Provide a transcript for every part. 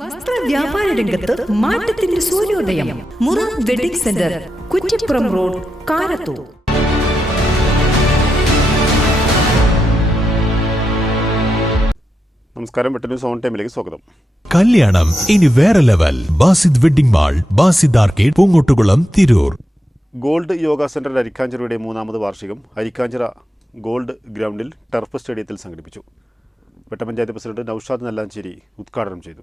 വസ്ത്ര വ്യാപാര രംഗത്ത് മാറ്റത്തിന്റെ സൂര്യോദയം. മുറ wedding centre Kuttippuram road Karathur. നമസ്കാരം വെട്ടന്യൂസ് ഓൺ ടൈമിലേക്ക് സ്വാഗതം. കല്യാണം ഇനി വേറെ level. Basid wedding mall Basid arcade Poongottukulam Tirur. Gold yoga centre അരിക്കാഞ്ചിറയുടെ മൂന്നാമത് വാർഷികം അരിക്കാഞ്ചിറ ഗോൾഡ് ഗ്രൗണ്ടിൽ ടർഫ് സ്റ്റേഡിയത്തിൽ സംഘടിപ്പിച്ചു. വെട്ടപഞ്ചായത്ത് പ്രസിഡന്റ് നൌഷാദ് നല്ലാഞ്ചേരി ഉദ്ഘാടനം ചെയ്തു.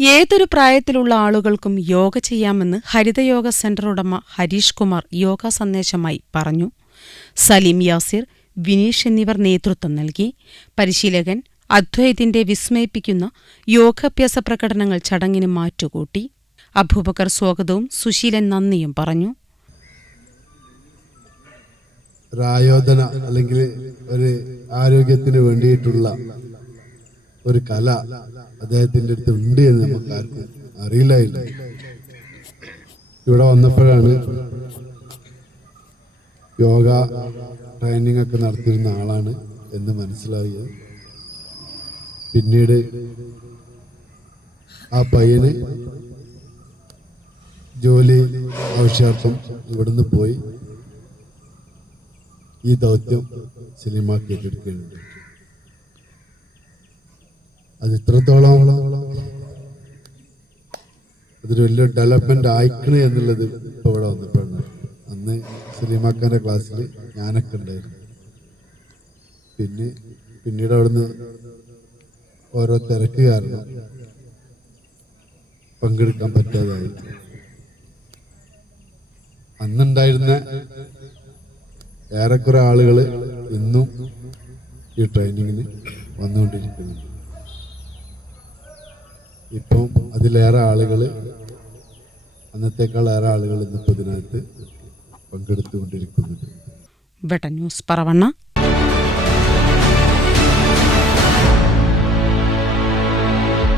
ഏതൊരു പ്രായത്തിലുള്ള ആളുകൾക്കും യോഗ ചെയ്യാമെന്ന് ഹരിതയോഗ സെന്റർ ഉടമ ഹരീഷ് കുമാർ യോഗ സന്ദേശമായി പറഞ്ഞു. സലീം യാസിർ വിനീഷ് എന്നിവർ നേതൃത്വം നൽകി. പരിശീലകൻ അദ്വൈതിന്റെ വിസ്മയിപ്പിക്കുന്ന യോഗാഭ്യാസ പ്രകടനങ്ങൾ ചടങ്ങിന് മാറ്റുകൂട്ടി. അബൂബക്കർ സ്വാഗതവും സുശീലൻ നന്ദിയും പറഞ്ഞു. അല്ലെങ്കിൽ ഒരു ആരോഗ്യത്തിന് വേണ്ടിയിട്ടുള്ള ഒരു കല അദ്ദേഹത്തിന്റെ അടുത്ത് ഉണ്ട് എന്ന് നമുക്ക് ആർക്കും അറിയില്ലായില്ല ഇവിടെ വന്നപ്പോഴാണ് യോഗ ട്രെയിനിങ് ഒക്കെ നടത്തിയിരുന്ന ആളാണ് എന്ന് മനസ്സിലായത്. പിന്നീട് ആ പയ്യന് ജോലി ആവശ്യാർത്ഥം ഇവിടുന്ന് പോയി. ഈ ദൗത്യം സിനിമ ഏറ്റെടുക്കുന്നുണ്ട് അത് ഇത്രത്തോളം അതൊരു വലിയ ഡെവലപ്മെന്റ് ആയിക്കണ് എന്നുള്ളത് ഇപ്പൊ ഇവിടെ വന്നപ്പോഴാണ്. അന്ന് സിനിമാക്കാരുടെ ക്ലാസ്സിൽ ഞാനൊക്കെ ഉണ്ടായിരുന്നു. പിന്നെ പിന്നീട് അവിടുന്ന് ഓരോ തിരക്ക് കാരണം പങ്കെടുക്കാൻ പറ്റാതായി അന്നുണ്ടായിരുന്ന ഏറെക്കുറെ ആളുകൾ ഇന്നും ഈ ട്രെയിനിങ്ങിന് വന്നുകൊണ്ടിരിക്കുന്നു. ഇപ്പം അതിലേറെ ആളുകൾ അന്നത്തേക്കാൾ ഏറെ ആളുകൾ ഇന്നിപ്പോൾ ഇതിനകത്ത് പങ്കെടുത്തുകൊണ്ടിരിക്കുന്നുണ്ട്. ബെട്ട ന്യൂസ് പറവണ്ണ.